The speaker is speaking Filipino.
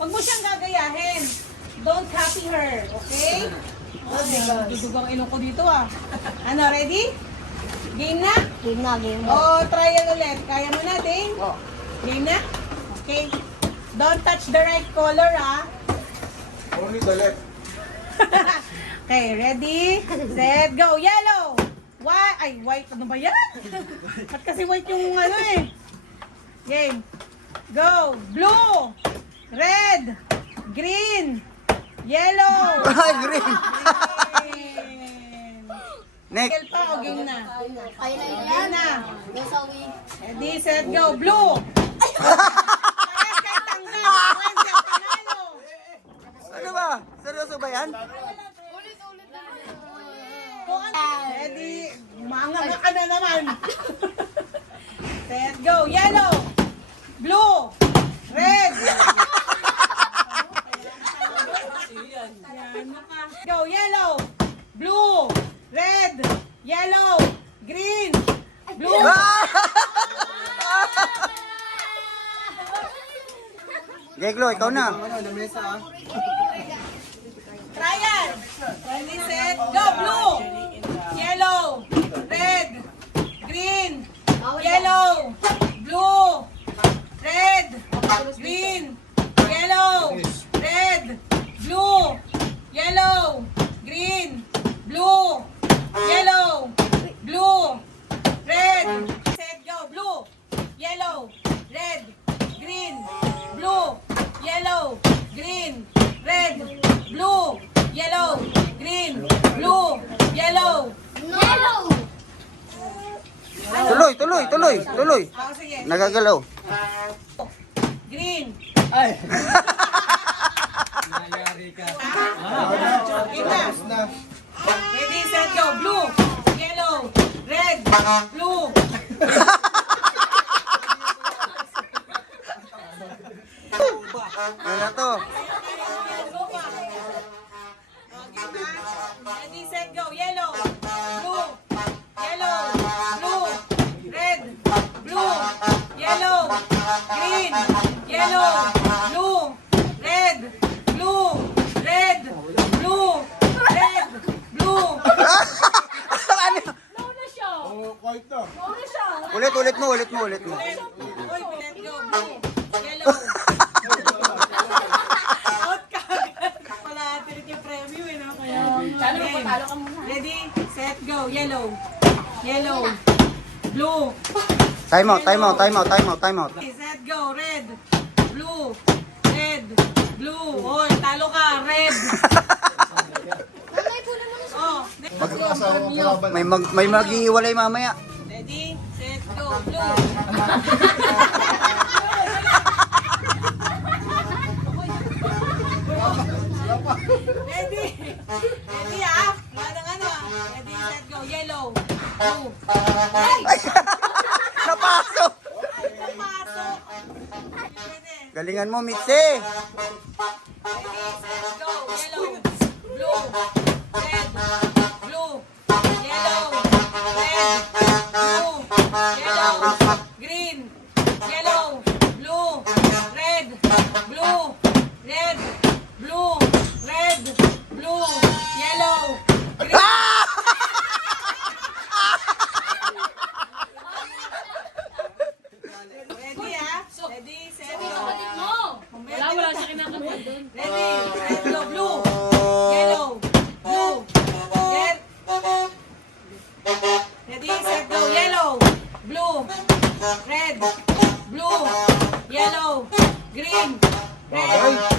Huwag mo siyang gagayahin. Don't copy her, okay? Dudugang ilong ko dito ah. Ano, ready? Game na? Game na, game na. O, trial ulit. Kaya mo na, Dane? Game na? Okay. Don't touch the right color, ah. Only the left. Okay, ready, set, go. Yellow! White, ay, white, ano ba yan? At kasi white yung ano eh. Game. Go. Blue, red, green, yellow. Ay, green. Green. Next. Tigil pa o game na? Kaya na Game yan. na. Go sa wing. Ready, set, go. Blue. Parehas kayo tanggal. Wednesday, panalo. Ano ba? Seryoso ba yan? Ready? Manga ka na naman. Set, go. Yellow. Blue. Red. Go. Yellow. Blue. Red. Yellow. Green. Blue. Geglo, ikaw na. Trial. Ready, set, go. Blue. Yellow. Red. Green. Yellow. Blue. Red. Green. Yellow. Red. Blue. Yellow. Green. Blue. Yellow. Blue. Red. Set, go. Blue. Yellow. Red. Green. Blue. Yellow. Green. Red. Blue. Yellow. Green. Blue. Yellow. Yellow! Tuloy, tuloy, tuloy, tuloy. Ah, sige. Nagagalaw. Green. Ay! Game na. Ready, set, go. Blue. Yellow. Red. Blue. Ano na to? Ready, set, go. Yellow. Blue. Yellow. Blue. Red. Blue. Yellow. Green. Yellow. Blue. Red. Blue. Red. Blue. Red. Blue. Ano? Oh, kahit na. Ulit, ulit mo, ulit mo, ulit mo. Oy, let go. Blue. Yellow. Out ka agad. Wala atirit yung premyo eh, no? Kaya, Sana magpatalo ka muna. ready, set, go. Yellow. Yellow. Blue. Time out, time out, time out, time out, time out. Set, go. Red. Blue. Red. Blue. Oy, talo ka. Red. Oh, May maghihiwalay mamaya. ready, set, go. Blue. Ready. Ready ah. Ano ano. Ready, set, go. Yellow. Blue. Ay! Napasok! Napasok. Ready. Galingan mo, Mitzi. Ready, set, go. Yellow. Blue. Red. Blue. Yellow. Red. Blue. Yellow. Green. Yellow. Blue. Red. Blue. Red. Blue. Red. Blue. Yellow. Green. Ready ah? Ready, set, go. Wala siya kinakabahan doon. Ready, set, go. Blue. Yellow. Blue. Red. Ready, set, go. Yellow. Blue. Red. Blue. Yellow. Green. Red.